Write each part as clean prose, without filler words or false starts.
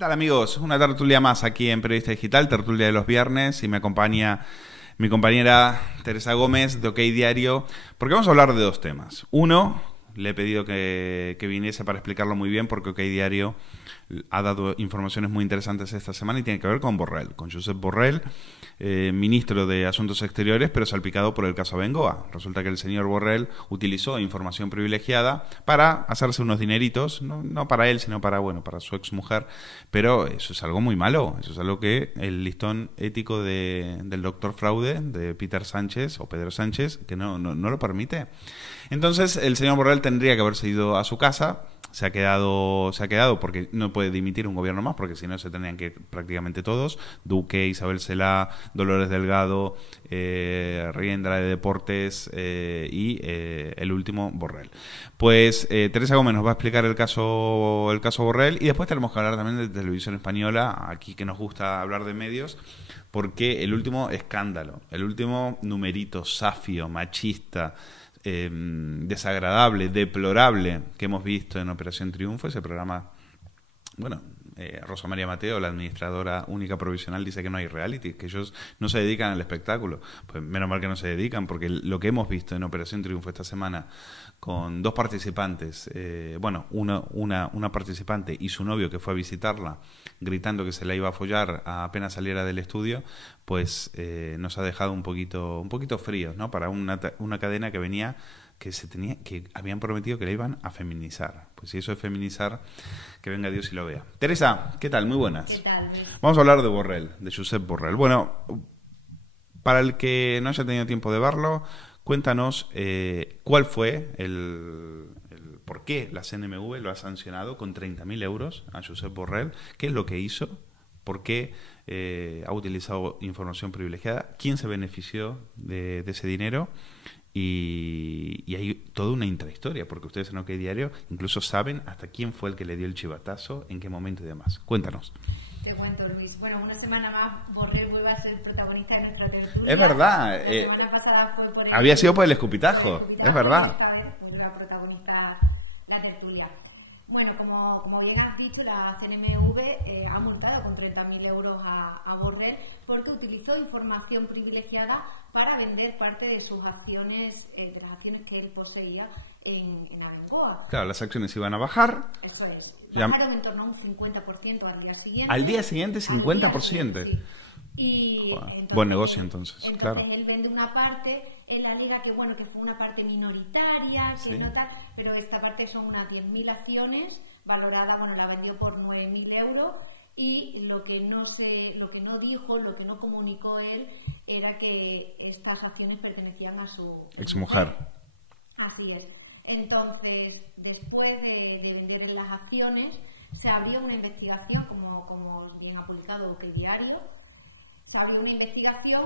tal, amigos? Una tertulia más aquí en Periodista Digital, tertulia de los viernes, y me acompaña mi compañera Teresa Gómez de OK Diario, porque vamos a hablar de dos temas. Uno, le he pedido que viniese para explicarlo muy bien, porque OK Diario ha dado informaciones muy interesantes esta semana y tiene que ver con Borrell, con Josep Borrell, ministro de Asuntos Exteriores, pero salpicado por el caso Bengoa. Resulta que el señor Borrell utilizó información privilegiada para hacerse unos dineritos, no para él, sino para su exmujer, pero eso es algo muy malo, eso es algo que el listón ético del doctor Fraude, de Peter Sánchez, o Pedro Sánchez, que no lo permite. Entonces, el señor Borrell tendría que haberse ido a su casa. Se ha quedado porque no puede dimitir un gobierno más, porque si no se tendrían que ir prácticamente todos. Duque, Isabel Celaá, Dolores Delgado, Riendra de Deportes y el último, Borrell. Pues Teresa Gómez nos va a explicar el caso Borrell, y después tenemos que hablar también de Televisión Española, aquí que nos gusta hablar de medios, porque el último escándalo, el último numerito safio, machista, desagradable, deplorable que hemos visto en Operación Triunfo, ese programa, Rosa María Mateo, la administradora única provisional, dice que no hay reality, que ellos no se dedican al espectáculo. Pues menos mal que no se dedican, porque lo que hemos visto en Operación Triunfo esta semana con dos participantes, una participante y su novio que fue a visitarla gritando que se la iba a follar apenas saliera del estudio, pues nos ha dejado un poquito fríos, ¿no? Para una cadena que venía, que habían prometido que la iban a feminizar. Pues si eso es feminizar, que venga Dios y lo vea. Teresa, ¿qué tal? Muy buenas. ¿Qué tal? Vamos a hablar de Borrell, de Josep Borrell. Bueno, para el que no haya tenido tiempo de verlo, cuéntanos cuál fue por qué la CNMV lo ha sancionado con 30.000 euros a Josep Borrell, qué es lo que hizo, por qué ha utilizado información privilegiada, quién se benefició de ese dinero. Y hay toda una intrahistoria, porque ustedes en OK Diario incluso saben hasta quién fue el que le dio el chivatazo, en qué momento y demás. Cuéntanos. Te cuento, Luis. Bueno, una semana más Borrell vuelve a ser el protagonista de nuestra tertulia. Es verdad. La semana pasada fue por había sido por el escupitajo. Es verdad. Esta vez pues la protagonista la tertulia. Bueno, como bien has dicho, la CNMV ha multado con 30.000 euros a Borrell porque utilizó información privilegiada para vender parte de sus acciones, de las acciones que él poseía en Abengoa. Claro, las acciones iban a bajar. Eso es. Bajaron en torno a un 50% al día siguiente. ¿Al día siguiente 50%? Sí. Y entonces, buen negocio entonces, claro. Él vende una parte, él alega que que fue una parte minoritaria, sí, no tal, pero esta parte son unas 10.000 acciones, valorada, la vendió por 9.000 euros, y lo que no dijo, lo que no comunicó él, era que estas acciones pertenecían a su exmujer. Así es. Entonces, después de vender las acciones, se abrió una investigación, como bien ha publicado OK Diario. Se abrió una investigación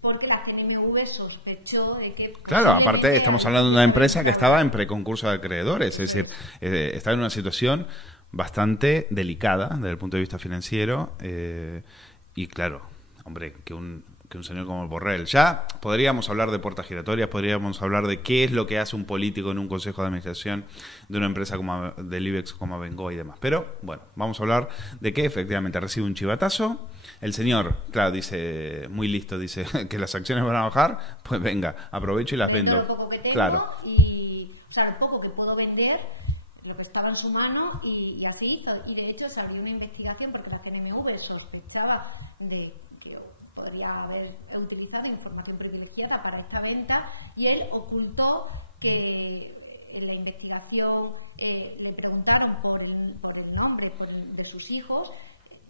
porque la CNMV sospechó de que... Claro, aparte estamos hablando de una empresa que estaba en preconcurso de acreedores, es decir, estaba en una situación bastante delicada desde el punto de vista financiero, y claro, hombre, que un señor como el Borrell, ya podríamos hablar de puertas giratorias, podríamos hablar de qué es lo que hace un político en un consejo de administración de una empresa del IBEX como Abengoa y demás, pero bueno, vamos a hablar de que efectivamente recibe un chivatazo. El señor, claro, dice, muy listo, dice que las acciones van a bajar, pues venga, aprovecho y las vendo. Lo poco que tengo, claro. Y, lo poco que puedo vender, lo que estaba en su mano, y así hizo. Y de hecho salió una investigación porque la CNMV sospechaba de que podría haber utilizado información privilegiada para esta venta, y él ocultó que en la investigación le preguntaron por el nombre de sus hijos,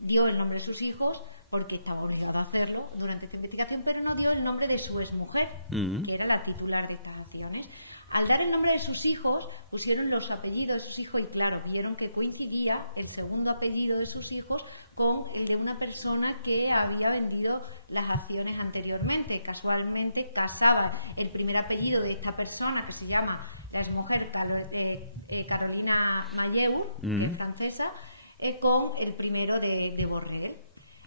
dio el nombre de sus hijos porque estaba obligado a hacerlo durante esta investigación, pero no dio el nombre de su exmujer, que era la titular de estas acciones. Al dar el nombre de sus hijos, pusieron los apellidos de sus hijos y claro, vieron que coincidía el segundo apellido de sus hijos con el de una persona que había vendido las acciones anteriormente. Casualmente casaba el primer apellido de esta persona, que se llama la exmujer Carolina Mayeu, francesa, con el primero de Borrell.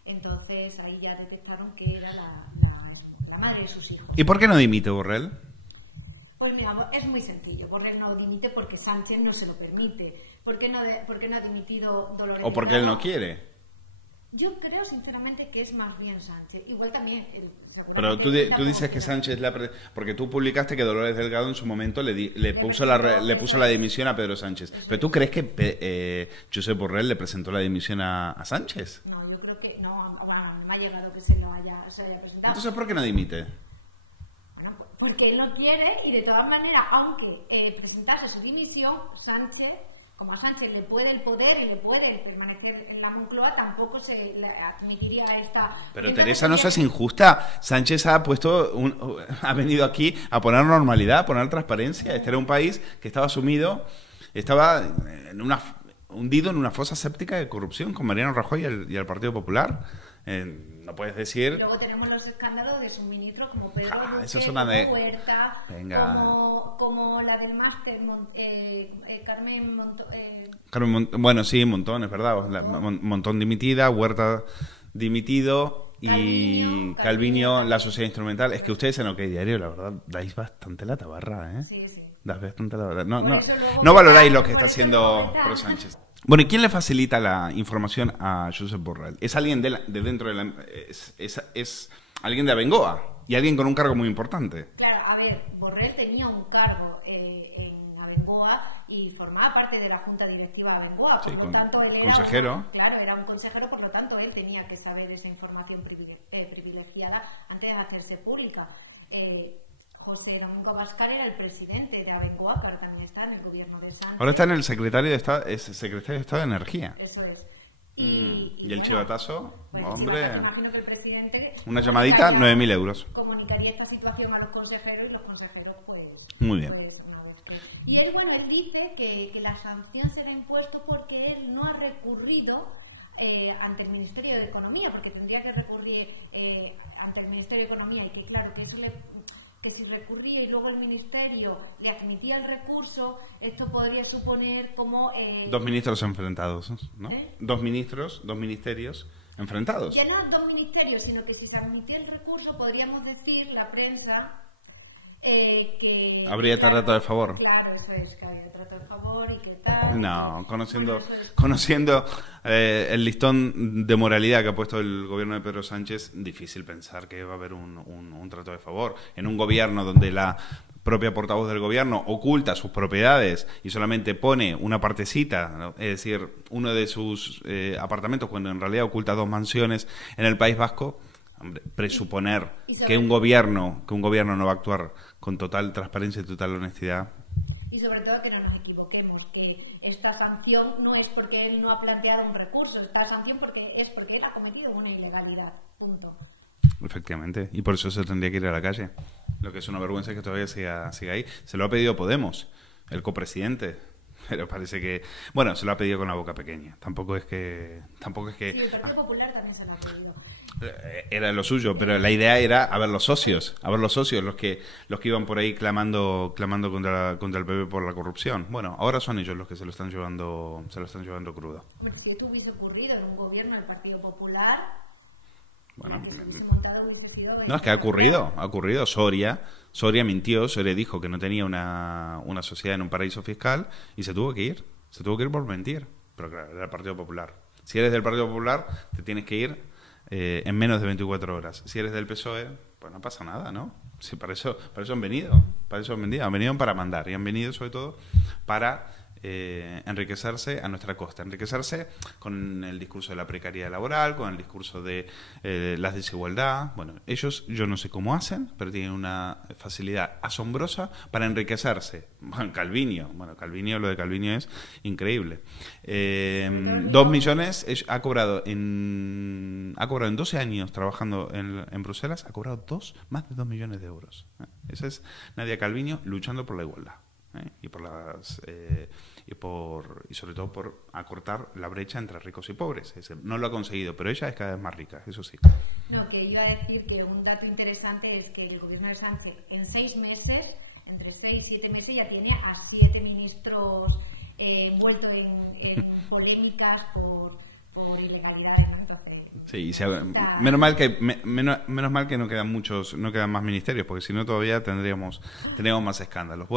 Entonces ahí ya detectaron que era la madre de sus hijos. ¿Y por qué no dimite Borrell? Pues mira, es muy sencillo. Borrell no dimite porque Sánchez no se lo permite. ¿Por qué no ha dimitido Dolores Delgado? ¿O porque él no quiere? Yo creo sinceramente que es más bien Sánchez. Igual también... Pero tú dices que Sánchez... Porque tú publicaste que Dolores Delgado en su momento le puso la dimisión a Pedro Sánchez. ¿Pero tú crees que Josep Borrell le presentó la dimisión a Sánchez? No, yo creo que... No, bueno, no me ha llegado que se haya presentado. Entonces, ¿por qué no dimite? Bueno, porque él no quiere y de todas maneras, aunque presentase su dimisión, Sánchez... Como a Sánchez le puede el poder y le puede permanecer en la Moncloa, tampoco se le admitiría esta... Pero Teresa, no seas injusta. Sánchez ha venido aquí a poner normalidad, a poner transparencia. Este era un país que estaba sumido, estaba hundido en una fosa séptica de corrupción con Mariano Rajoy y el Partido Popular. No puedes decir... Luego tenemos los escándalos de sus ministros como Pedro Duque, como Huerta, como la del máster, Carmen Montón. Bueno, sí, Montón, es verdad. Montón dimitida, Huerta dimitido y Calviño, la sociedad instrumental. Es que ustedes en OK Diario, la verdad, dais bastante la tabarra, ¿eh? Sí, sí. Dais bastante la verdad. No valoráis lo que está haciendo Pedro Sánchez. Bueno, ¿y quién le facilita la información a Josep Borrell? Es alguien de dentro de la... Es alguien de Abengoa y alguien con un cargo muy importante. Claro, a ver, Borrell tenía un cargo en Abengoa y formaba parte de la Junta Directiva de Abengoa. Sí, por lo tanto, él consejero. Era un consejero, por lo tanto, él tenía que saber esa información privilegiada antes de hacerse pública. José Domingo Abascal era el presidente de Abengoa, pero también está en el gobierno de Sánchez. Ahora está en el secretario de Estado de Energía. Eso es. Y el chivatazo, pues hombre... imagino que el presidente... Una llamadita, 9.000 euros. Comunicaría esta situación a los consejeros y los consejeros pues... Muy bien. Y él, bueno, él dice que la sanción se le ha impuesto porque él no ha recurrido ante el Ministerio de Economía, porque tendría que recurrir ante el Ministerio de Economía y que claro, que eso que si recurría y luego el Ministerio le admitía el recurso, esto podría suponer como... Dos ministros enfrentados, ¿no? Dos ministerios enfrentados. Ya no dos ministerios, sino que si se admitía el recurso, podríamos decir, la prensa... que habría trato de favor. Claro, eso es, que habría trato de favor y que tal. No, conociendo el listón de moralidad que ha puesto el gobierno de Pedro Sánchez, difícil pensar que va a haber un trato de favor. En un gobierno donde la propia portavoz del gobierno oculta sus propiedades y solamente pone una partecita, ¿no? Es decir, uno de sus apartamentos, cuando en realidad oculta dos mansiones en el País Vasco. Hombre, presuponer que un gobierno no va a actuar con total transparencia y total honestidad. Y sobre todo que no nos equivoquemos, que esta sanción no es porque él no ha planteado un recurso, esta sanción es porque él ha cometido una ilegalidad, punto. Efectivamente, y por eso se tendría que ir a la calle. Lo que es una vergüenza es que todavía siga ahí. Se lo ha pedido Podemos, el copresidente. Pero parece que... Bueno, se lo ha pedido con la boca pequeña. Tampoco es que... Sí, el Partido Popular también se lo ha pedido. Era lo suyo, pero la idea era a ver los socios, los que iban por ahí clamando contra el PP por la corrupción. Bueno, ahora son ellos los que se lo están llevando crudo. Hombre, si esto hubiese ocurrido en un gobierno del Partido Popular, bueno, no, es que ha ocurrido. Soria mintió, Soria dijo que no tenía una sociedad en un paraíso fiscal y se tuvo que ir por mentir. Pero claro, era el Partido Popular. Si eres del Partido Popular, te tienes que ir en menos de 24 horas. Si eres del PSOE, pues no pasa nada, ¿no? Sí, para eso han venido. Han venido para mandar y han venido sobre todo para enriquecerse a nuestra costa. Enriquecerse con el discurso de la precariedad laboral, con el discurso de la desigualdad. Bueno, ellos yo no sé cómo hacen, pero tienen una facilidad asombrosa para enriquecerse. Bueno, lo de Calviño es increíble. 2 millones ha cobrado en 12 años trabajando en Bruselas, ha cobrado más de 2 millones de euros. Esa es Nadia Calviño luchando por la igualdad. Y sobre todo por acortar la brecha entre ricos y pobres. Es decir, no lo ha conseguido, pero ella es cada vez más rica, eso sí. No, que iba a decir que un dato interesante es que el gobierno de Sánchez en 6 meses, entre 6 y 7 meses, ya tiene a 7 ministros envueltos en polémicas por ilegalidades, ¿no? Entonces, sí, menos mal que no quedan más ministerios, porque si no todavía tendríamos más escándalos.